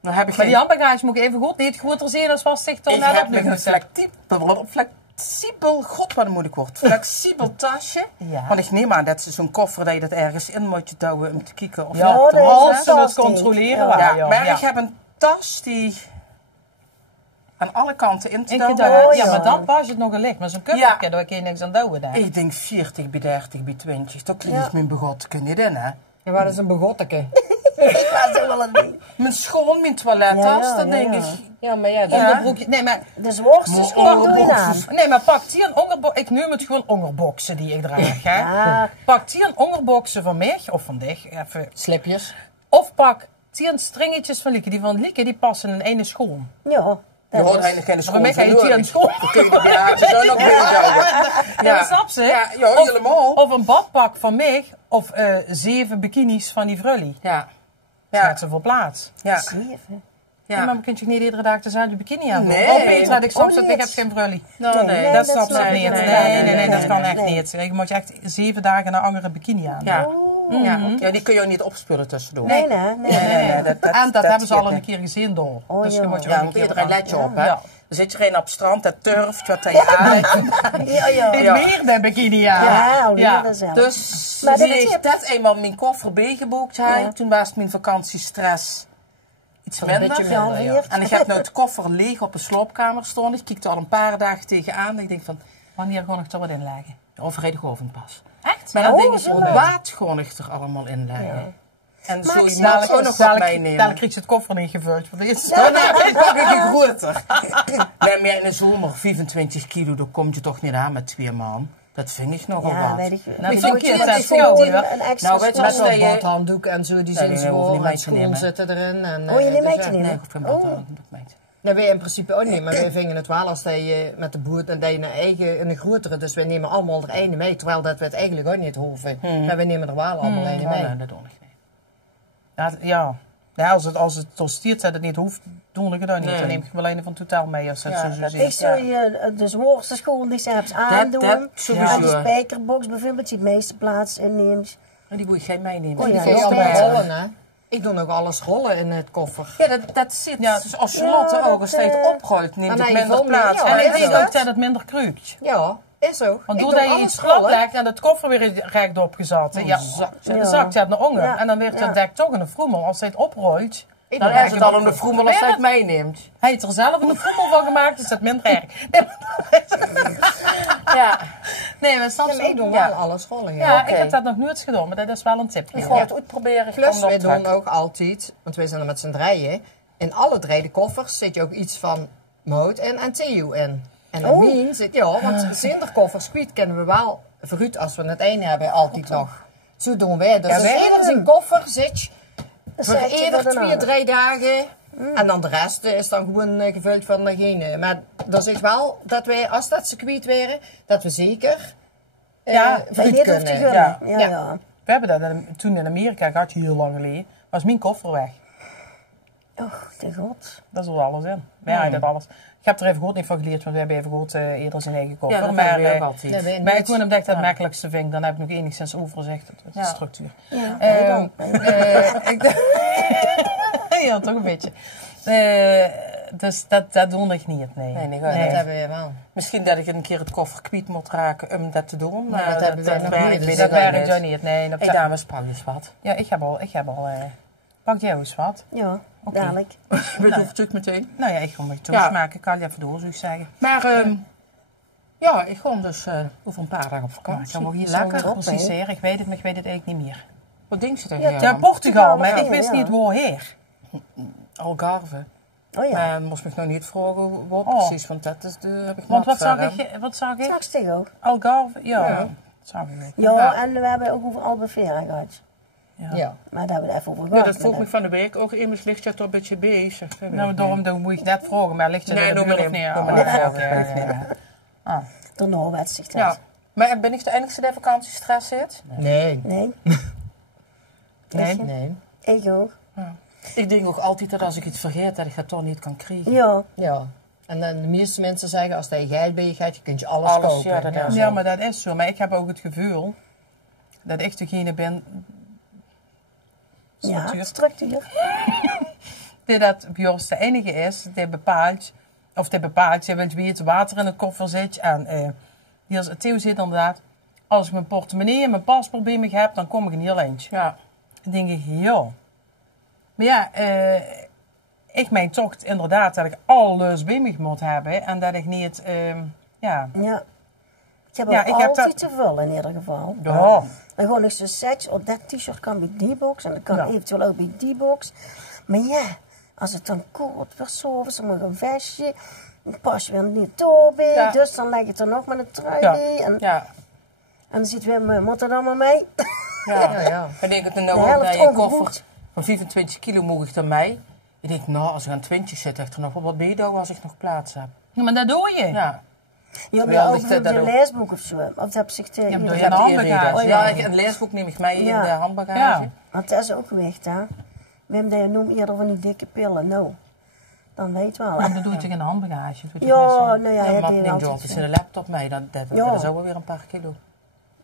Dan heb ik Maar geen... die handbagage moet ik even goed niet groter zien als wat zich toch Ik net heb opnieuw nog een moet flexibel, god wat een moeilijk woord, flexibel tasje. Ja. Want ik neem aan dat ze zo'n koffer dat je dat ergens in moet douwen om te kijken of Ja, dat dat is er als is. ze het fantastisch. controleren Ja. waren, Ja, maar ja. ik heb een tas die aan alle kanten in te Ik douwen gedacht, is. ja, ja. maar dan pas je het nog een licht. Maar zo'n kuffertje, daar kun je niks aan douwen daar. Ik denk 40 bij 30 bij 20. Dat klinkt Ja. mijn begot, kun je in hè? En wat is een begotteke? Ik was ook wel een ding. Mijn schoon, mijn toilettas, Ja, dan ja, denk ja. ik... Ja, maar ja, Onderbroekje. Nee, maar Dus worstenschool doe je aan. Nee, maar pak die een ongerbox. Ik noem het gewoon ongerboksen die ik draag. Hè. Ja. Pak die een ongerboksen van mij, of van dich, even. slipjes. Of pak die een stringetjes van Lieke. Die van Lieke die passen in één schoen. Ja. Je hoort eigenlijk geen schoon. Voor mij ga je die aan school. Dan kun je de bejaarden zo nog bijhouden. Ja, snap ze? Ja, ja, helemaal. Of een badpak van mij, of 7 bikinis van die Vrully. Ja. Ja. Ja. Gaat ze voor plaats. Ja. 7. Ja. maar dan kun je niet iedere dag dezelfde bikini aan doen. Nee. Oh, Petra, ik snap Oh, het, niet. ik heb geen Vrully. Nee, Nee, Dat dat snap snap ze ik niet. niet. Nee, dat kan nee, echt nee. niet. Je moet je echt 7 dagen een andere bikini aan. Ja. Ja, die kun je ook niet opspullen tussendoor. Nee, nee, nee. Nee, En dat hebben ze al niet. een keer gezien door. Oh, Dus ja. je moet je Ja, ook want een keer iedereen let je op, hè. Ja. Dan zit je geen op het strand, dat turft, wat dat je aan. Ja, ja. In weer de bikini aan. Ja, alweer Ja. dezelfde. Dus Maar dat zie is ik het. dat eenmaal mijn koffer bijgeboekt had. Ja. Toen was mijn vakantiestress iets Een minder. beetje minder, ja. En ik heb nou het koffer leeg op een sloopkamer staan. Ik kijk er al een paar dagen tegenaan. Ik denk van, Wanneer gewoon nog toch wat inleggen? overredig gewoon pas. Echt? Maar dan Oh, denk ik, zo. wat gewoon ik er allemaal in leggen? En zo je Dadelijk mag ook nog wat meenemen. Dadelijk krijg je het koffer niet gevuld. Voor de eerste. Oh, nee, ik pak ik een groter. Nee, maar in de zomer 25 kilo, daar kom je toch niet aan met 2 man. Dat vind ik nogal Ja, wat. weet ik. Nou, Ik dat vind is ook het iets is uit gewoon- jou, Een extra Nou, weet je schoen. wat Met dat zo'n je- badhanddoek en zo, die Nee, zijn nee, zo hoef je niet mee en te schoen nemen. zitten erin. En, Oh, je niet mee dus, te ja. nemen? Nee, ik hoef geen badhanddoek mee. Nee, wij in principe ook niet, maar wij vingen het wel als dat je met de boot en dat je een grotere, dus wij nemen allemaal er ene mee, terwijl dat we het eigenlijk ook niet hoeven. Maar wij nemen er wel allemaal ene mee. Nee, dat doe ik niet. Ja. Ja, als het tostiert dat het niet hoeft, doe ik het ook niet. Nee. Dan neem ik wel een van totaal mee als dat Ja, zo dat zit. Ik zou je de zwaarste schoen die zelfs aandoen. dat sowieso. En de spijkerbox bijvoorbeeld, die het meeste plaats inneemt. Maar die moet je geen meenemen. Oh, Die ja, kun je dat is allemaal beter. rollen, hè. Ik doe nog alles rollen in het koffer. Ja, dat zit. Ja. Dus als Charlotte Ja, ook, als je het dat, opgooit, neemt dan het heb je minder vol meer, plaats. ja. En ik is weet dat? ook dat het minder kruikt. Ja, is zo. Want Ik doordat doe je alles iets plat rollen. legt en het koffer weer rechtop gezet. Ja, Ja. zakt je het naar onder. Ja. En dan werd Ja. het dek toch in een vroemel. Als hij het oprooit, Ik Dan doe is het al in de vroemel als Ben hij je het meeneemt. hij heeft er zelf een vroemel van gemaakt, dus dat is minder erg. Nee, Ja. nee, maar soms Ja, maar ik doe ja. wel alles rollen, ja. Ja, Oké. ik heb dat nog nooit gedaan, maar dat is wel een tip. Ik ga het uitproberen. Ik Plus, kom wij op doen track. ook altijd, want wij zijn er met z'n drieën, in alle 3 de koffers zit je ook iets van Mout en Theo in. En in mijn zit, ja, want zinderkoffers kwijt kennen we wel vooruit als we het één hebben, altijd nog. Zo doen wij. Dus als wij ieder zijn koffer zit, voor zet je eerder voor de 2, 3 dagen. En dan de rest is dan gewoon gevuld van degene. Maar dat is wel dat wij, als dat ze kwijt waren, dat we zeker Ja, Bij vooruit dit hoeft te kunnen. Ja. gunnen. Ja, ja. We hebben dat toen in Amerika gehad, heel lang geleden. Was mijn koffer weg. Och, de god. Dat is er alles in. Ja, dat alles. Ik heb er even goed niet van geleerd, want we hebben even goed eerder zijn eigen koffer. Ja, dat maar hebben we ook eh, altijd. Nee, wij maar ik niet. gewoon omdat ik dat het makkelijkste vind, dan heb ik nog enigszins overzicht. Dat is de Ja. structuur. Ja, Ja, toch een beetje. Dus dat doe ik niet, nee. Nee, niet Dat nee. hebben we wel. Misschien dat ik een keer het koffer kwijt moet raken om dat te doen. Maar dat hebben wij nog werkt niet, dus Dat ook werkt jou niet, nee. Dat, Hey dames, pak eens wat. ja, ik heb al pak jij eens wat? ja, dadelijk. Weet je natuurlijk meteen. Nou ja, ik ga me toast maken. Kan je even door, zou ik zeggen. Maar ja, ik ga dus over een paar dagen op vakantie. Dat mag hier Lekker. zo precies zeer. Ik weet het, maar ik weet het eigenlijk niet meer. Wat denk je tegen Ja, jou Ja, dan? Portugal, maar ja, ik wist ja. niet waarheen. Algarve. Oh ja. Maar moest me nog niet vragen wat Oh. precies, want dat is heb ik Want net wat zag verder. ik? Wat zag ik? Straks tegen ook. Algarve? Ja, Ja. dat zag ik. Ja, Ja. en we hebben ook over Albufeira gehad. Ja. Maar daar hebben we het even over Ja, gehad. dat vroeg maar me van de week ook. Immers ligt je toch een beetje bezig. Nou, daarom moet ik net vragen, maar ligt je Nee, in de doe buurt maar of niet. niet? Doe maar Oh, niet. oké, Ja. ja. Daarna werd zich dat. Ja. Maar ben ik de enige die vakantiestress zit? Nee. Nee, Nee. ik ook. Ik denk ook altijd dat als ik iets vergeet, dat ik het toch niet kan krijgen. Ja, Ja. En dan de meeste mensen zeggen, als je geld bij je gaat, je kunt je alles Alles, kopen. ja, dat is Ja, maar dat is zo. Maar ik heb ook het gevoel dat ik degene ben... ja, structuur. Die dat Bjors de enige is, die bepaalt... Of die bepaalt, je wilt weten water in de koffer zit. En hier is Theo zit inderdaad... Als ik mijn portemonnee en mijn paspoort bij me heb, dan kom ik een heel eindje. Ja. Dan denk ik, ja. Maar ja, ik meen toch inderdaad dat ik alles bij me moet hebben. En dat ik niet, ja... Ja. Ik heb Ja, ook ik heb altijd dat- te veel in ieder geval. Ja. En gewoon eens zo'n sets, op dat t-shirt kan bij die box en dat kan Ja. eventueel ook bij die box. Maar ja, als het dan kort wordt zo, ze moet een vestje, dan pas je weer niet door bij, Ja. dus dan leg je er nog maar een trui Ja. bij. En dan zit weer mijn Rotterdam maar mee. Ja. Ik denk dat er De nou ook helft naar je ongeboekt. koffer van 25 kilo moet ik ermee. Ik denk, nou, als ik aan 20 zit, echt er nog wel wat bij als ik nog plaats heb. Ja, maar dat doe je. Ja. Ja, maar Ja, ook ligt met dat een ook. leesboek of zo. Want heb zich te maar doe ieder- je een handbagage. Oh, ja, een leesboek neem ik mee Ja. in de handbagage. Ja. Want dat is ook gewicht, hè. Wim, dat noemt eerder van die dikke pillen. Nou, dan weet wel. En dat doe je toch in de handbagage? Doe je Ja, toch nou ja, Ja, hij maar deed neem altijd George zo. in de laptop mee, dat Ja. is ook wel weer een paar kilo.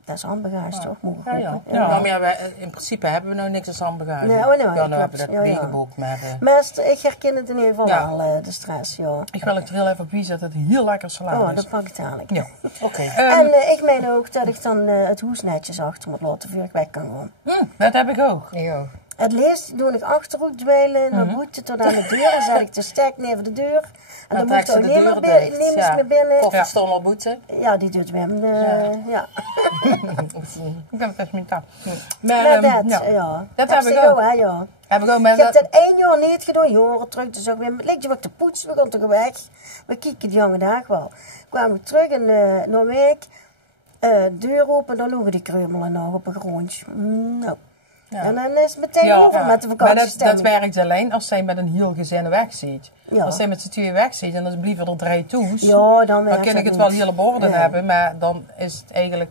Dat is handbagage, toch? Moet Ja, ja. Ja. Nou, maar ja, in principe hebben we nou niks als handbagage. Nee, oh, nee, ja, klopt. dan hebben we dat Ja, ja. wegenboek, maar... Maar ik herken het in ieder geval Ja. wel, de stress, ja. Ik wil het er heel even op wijzen dat het heel lekker salade Oh, is. dat pak ik dadelijk. Ja. Oké. En ik meen ook dat ik dan het hoes netjes achter moet laten voor ik weg kan gaan. Dat heb ik ook. Ja. Het liefst doe ik achterhoek dweilen, dan boete tot aan de deur. Dan zet ik de stek neer de deur. En dan moet trekt ik ze ook de niet deur meer dicht. niet meer binnen. Koffer Ja. stond al boete. Ja, die doet Wim. Ja. Ik heb het echt niet aan. Maar, Maar dat, ja. ja. Dat heb ik ze ook. hè, ja. Heb ik ook met Ik heb dat... dat 1 jaar niet gedaan, jaren terug. Dus ook weer, het lijkt je wat te poetsen, we gaan toch weg. We kijken die jonge dag wel. Kwamen we terug en na een week, deur open, dan lopen die kreumelen nog op een grondje. Nou. Ja. En dan is het meteen over met de maar dat vakantiestemming. werkt alleen als zij met een heel gezin wegziet. Ja. Als zij met z'n tweeën wegziet en dan blijven er 3 toes, Ja, dan dan werkt kan dat ik het niet. wel heel op orde Nee. hebben, maar dan is het eigenlijk...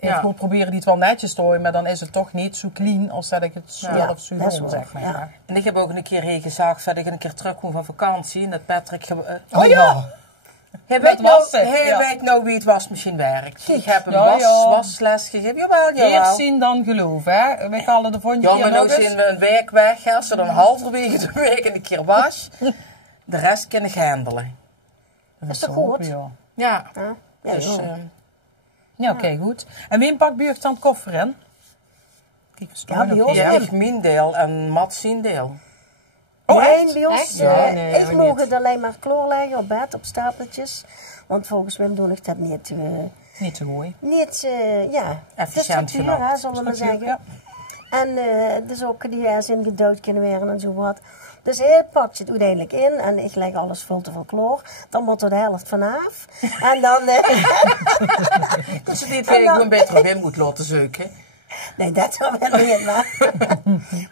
Ja. Ik wil proberen die het wel netjes te houden, maar dan is het toch niet zo clean als dat ik het zelf Ja, zo dat is wil, waar. zeg maar. Ja. En ik heb ook een keer gezegd dat ik een keer terugkom van vakantie. En dat Patrick... Oh ja! Hij Met wassen, hij ja. weet nou wie het wasmachine werkt. Ik heb hem Ja, ja. wasles gegeven. Jawel, Eerst jawel. zien dan geloven, hè? We kallen de volgende Ja, keer maar nou nog eens. zijn we een week weg. Als ze dan halverwege de week een keer was. De rest kan ik handelen. Dat is toch goed? Ja, Ja. Ja, ja, Dus, ja. ja oké, goed. En Wim pakt buurt dan het koffer in? Kijk, we staan Ja, nog bij ons hier. ja, ik mijn deel en Mats zijn deel. Oh, nee, echt? bij ons, Echt? Ja, nee, ik ook mocht niet. het alleen maar klaarleggen op bed, op stapeltjes. Want volgens Wim doe ik dat niet. Niet zo goed. Niet, ja, Efficiënt de structuur, genoeg. hè, zullen we maar zeggen. Ja. En dus ook die ergens in gedood kunnen werden en zo wat. Dus hij pakt het uiteindelijk in en ik leg alles veel te veel kloor. Dan moet er de helft vanaf. En dan... Dus het niet veel gewoon beter Wim moet laten zoeken. nee, dat zou wel niet, maar...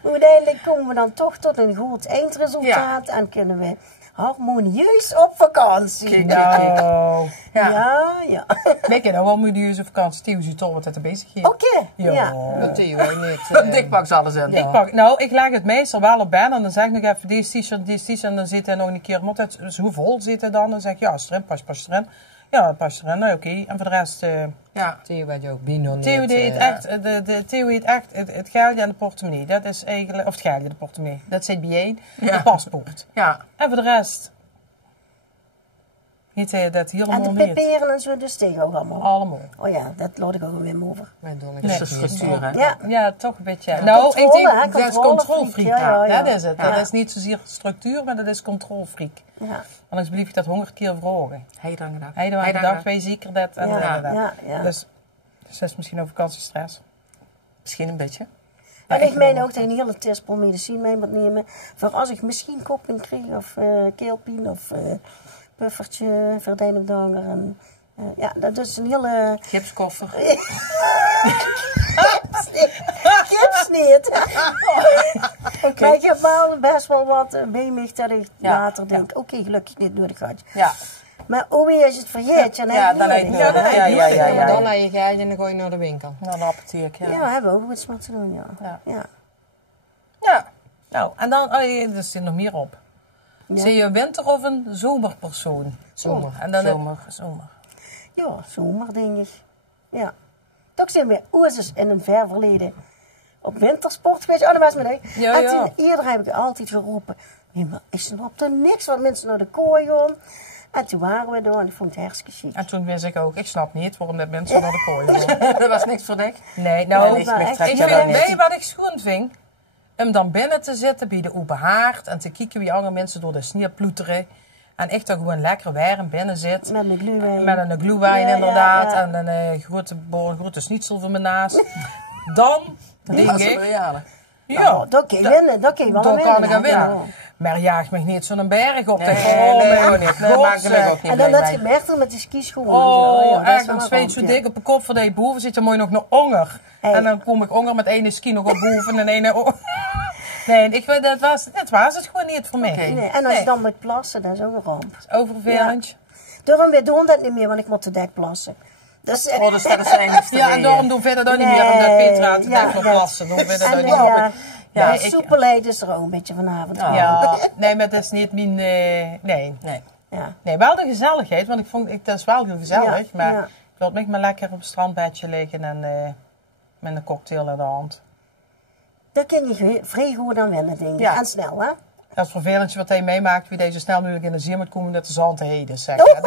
maar uiteindelijk komen we dan toch tot een goed eindresultaat. En kunnen we harmonieus op vakantie. Kijk, Nou, Ja. Ja. wij kennen wel modieuse vakantie. Theo ziet toch wat het er bezig is. Oké, Ja. ja. Dat doe je wel niet. Dik pakt ze alles in. Ik ik leg het meestal wel op bed en dan zeg ik nog even deze t-shirt en dan zit hij nog een keer, moet het zo vol zitten dan zeg ik, ja, is erin, pas erin. Ja, pas erin, nou oké. En voor de rest, Ja. Theo weet je ook binnen. Theo deed echt, Theo heeft echt het geldje en de portemonnee. Dat is eigenlijk, of het geldje en de portemonnee, dat zit bij Ja. het paspoort. Ja. En voor de rest, niet dat En helemaal de niet. peperen en zo, dus tegen ook allemaal. Allemaal. Oh ja, dat laat ik ook weer over. Wij doen Dat is het de niet. structuur, hè? Ja. Ja, toch een beetje. Nou, ik Controle, hè, denk, dat is controlefreak. controlfreak. Ja, ja. Dat is het. Ja. Dat is niet zozeer structuur, maar dat is controlfreak. Ja. Anders blijf ik dat 100 keer vragen. Hij dan gedacht. Hij had gedacht, wij zeker dat en Ja, dat. ja. Dus dat is misschien ook vakantiestress. Misschien een beetje. En ik meen ook dat je een hele testpol medicijn mee moet nemen. Voor als ik misschien kopping krijg of keelpijn of puffertje, verdedigdager. En ja, dat is een hele... Gipskoffer. gips niet. Maar ik heb wel best wel wat bij mij dat ik later denk, oké, gelukkig niet door de gatje. Ja. Maar hoe als je het vergeet, dan heb je dan het heb niet je het nodig. nodig. Ja. Dan naar je geld en dan gooi je naar de winkel. Naar de apotheek, ja. Ja, hebben we ook iets mee te doen, Ja. ja. Ja. Nou, en dan, er zit nog meer op. Zie je een winter- of een zomerpersoon? Zomer. En dan Zomer. Ja, zomer denk ik. Ja. Toch zijn we oezes in een ver verleden op wintersport geweest. Oh, dat was me leuk. Ja, en ja. toen, eerder heb ik altijd geroepen, nee, maar ik snapte niks, want mensen naar de kooi gaan. En toen waren we door en ik vond het hartstikke chic. En toen wist ik ook, ik snap niet waarom dat mensen naar de kooi gaan. Dat was niks voor dik. Nee, nou, Nee, ik niks echt. trekt vind, je dan weet je niet. wat ik schoon vind? Om dan binnen te zitten bij de open haard en te kijken wie andere mensen door de sneeuw ploeteren. En echt dan gewoon lekker warm binnen zit. Met een glühwein. Met een glühwein Ja, inderdaad. ja, ja. En een grote schnitzel van me naast. Dan denk ik, ja, Dat kun je winnen, dat kun je wel dan winnen. kan ik gaan winnen. Ja. Maar jaag me niet zo'n berg op. Nee, Denk van, oh, nee, mijn ook niet. Nee, maak ik er ook niet En dan blij dat mee. gemerkt met die skischoenen. Oh, en zo. echt, dan zweet zo dik op de kop van die boven zit je mooi nog naar onger. Hey. En dan kom ik onger met ene ski nog op boven en ene... Nee, ik weet, dat was het gewoon niet voor mij. Oké. Nee, en als je dan moet plassen, dat is ook een ramp. Oververvelend. Daarom weer doen dat niet meer, want ik moet te dek plassen. Dus, Oh, dus dat is eigenlijk Ja, en daarom doen we verder dan niet meer omdat Petra te denken op plassen. Doen we verder dan en niet meer. ja, Nee, de ik- soepelheid is er ook een beetje vanavond. Ja. Ja, nee, maar dat is niet mijn... nee. Nee. Ja. Nee, wel de gezelligheid, want ik vond dat is wel heel gezellig. Ja, Maar ja. ik wil met me lekker op het strandbedje liggen en met een cocktail in de hand. Dat kun je vrij goed aan wennen, denk ik. Ja. En snel, hè? Dat is vervelend wat hij meemaakt, wie deze snel mogelijk in de zin moet komen dat de zand te heden is. Zeg. Oh. Dat,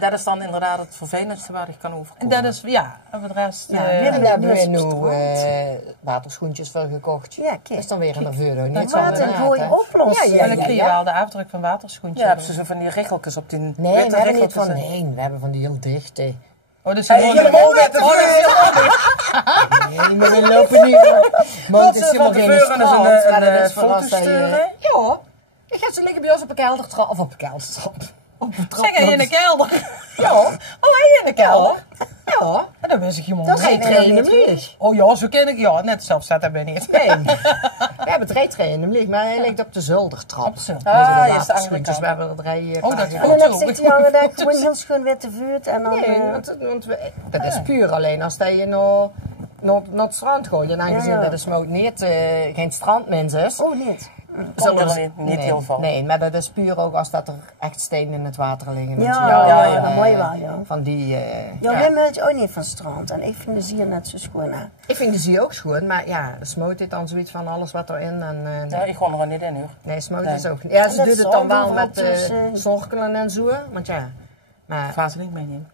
Dat is dan inderdaad het vervelendste waar ik kan overkomen. dat is, ja, en voor de rest... Ja, eh, Wim- En daar hebben we Dus op nu waterschoentjes voor gekocht. Ja, kijk. Dat is dan weer een euro. Dat Niet is zo wel Wat een inderdaad, goeie hè. oplossing. Ja, en dan krijg je wel de afdruk van waterschoentjes. Ja, hebben ze zo van die richeltjes op die... Nee, witte we hebben niet richeltjes, van... hè. Nee, we hebben van die heel dichte. Oh, dus Hey, gewoon helemaal met de Nee, maar we lopen niet. Want het is helemaal geen tevoren eens strand. een Maar dat is voor foto als dat je- sturen? Ja. Ik ga ze liggen bij ons op een keldertrap. Of op een keldertrap. Op een trap. Zeg, hij in de kelder? Ja. Oh, hij in de kelder? Ja. En dan wist ik helemaal Dat is niet. geen trainen leeg. Oh ja, zo ken ik. Ja, net zelf staat hij niet. Nee. We hebben het rijtrainen leeg, maar hij ligt op de zoldertrap. Op zo. Ah, de je is de andere waterschoentjes. We kant. hebben er drie Oh, dat is En dan goed. heb zit die jongen daar gewoon heel schoon witte vuurt. En dan, Nee, dat is puur alleen als dat je naar het strand gooit. En aangezien Ja, ja. dat de smoot niet, geen strandmens is. Oh, niet. Komt er zullen niet nee, heel veel. Nee, maar dat is puur ook als dat er echt stenen in het water liggen. en Ja, zo. ja, dat mooi wel, ja. Van die... Ja, Wim houdt ook niet van strand. En ik vind de zier net zo schoon aan. Ik vind de zee ook schoon, maar ja, de smoot dit dan zoiets van alles wat erin. En, Ja, ik kon er niet in, hoor. nee, smoot Nee. is ook niet. Ja, ze dat doet het dan zand wel overal met tussen. snorkelen en zo. Want ja, maar... Vaseline meenemen.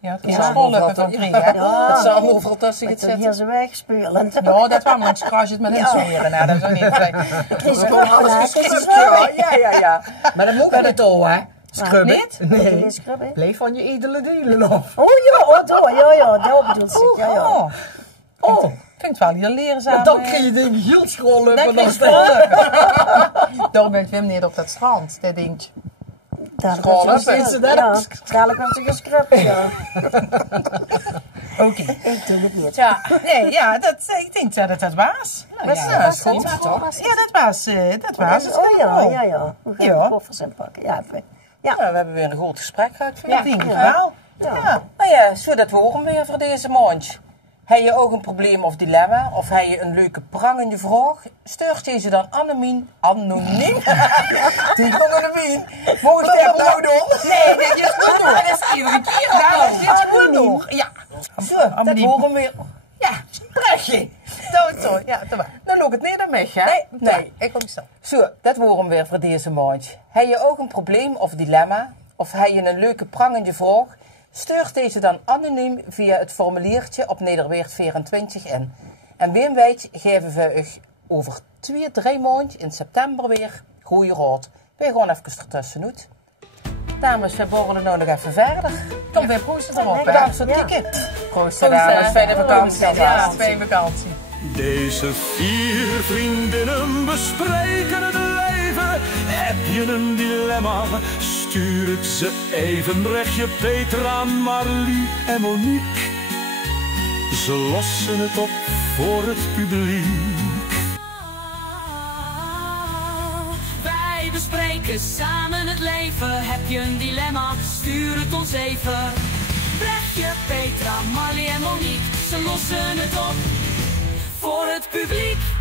Ja, het Ja, is een schoollukken van drie, hè? Dat zou allemaal overal tussen Met gaan dat hier zitten. zo wegspelen. Ja, dat was maar een skrasje met een zweren. Nou, dat is ook niet fijn. is gewoon alles geschript, ja. Maar dat moet ik niet al, hè? Scrubben. Niet? Nee. Scrubben? Bleef van je edele delen af. Oh ja, oh, door, ja, dat bedoelt zich. Ja, ja. Oh, Oh, vind het wel heel leerzaam. dan krijg je dingen heel scrollen. Dat maar klinkt dan- schoollukken. Daarom ben ik Wim niet op dat strand. Dat denkt, Dadelijk School, wordt ze hè, gescrubt. mensen, Ja, dat dadelijk wordt ze gescrubt, ja. oké. Ik doe het niet. Ja, nee, ja, ik denk dat het dat was. Was ja, dat dat is goed, goed. toch? Ja, dat was het. Oh ja, ja, ja. We gaan Ja. de koffers inpakken. Ja, fijn. Ja. Ja, we hebben weer een goed gesprek gehad. Ja, denk ik Ja. wel. Ja. Ja. Nou ja, zo dat horen we weer voor deze maand. Heb je ook een probleem of dilemma? Of heb je een leuke prangende vraag? Stuur deze dan anoniem. Die van anoniem. Mogen we dat nou doen? Nee, dit is goed door. Dat is iedere keer. Ja, dit is goed door. Ja. Zo, dat horen we weer. Ja, spreekje. Zo, ja, dat was. Dan loopt het niet aan mij, hè? Nee, ik kom zo. Zo, dat horen we weer voor deze maand. Heb je ook een probleem of dilemma? Of heb je een leuke prangende vraag? Stuur deze dan anoniem via het formuliertje op Nederweert 24 in. En wie weet geven we u over 2-3 maanden in september weer goede raad. Wij gaan even ertussenuit. Dames, we borrelen nou nog even verder. Kom weer proosten erop, hè. Bedankt voor het Ja. kijken. Proost, dames. Fijne vakantie. Ja, fijne vakantie. Deze 4 vriendinnen bespreken het leven. Heb je een dilemma? Stuur het ze even. Brechtje, Petra, Marlie en Monique. Ze lossen het op voor het publiek. Wij bespreken samen het leven. Heb je een dilemma? Stuur het ons even. Brechtje, Petra, Marley en Monique, ze lossen het op voor het publiek.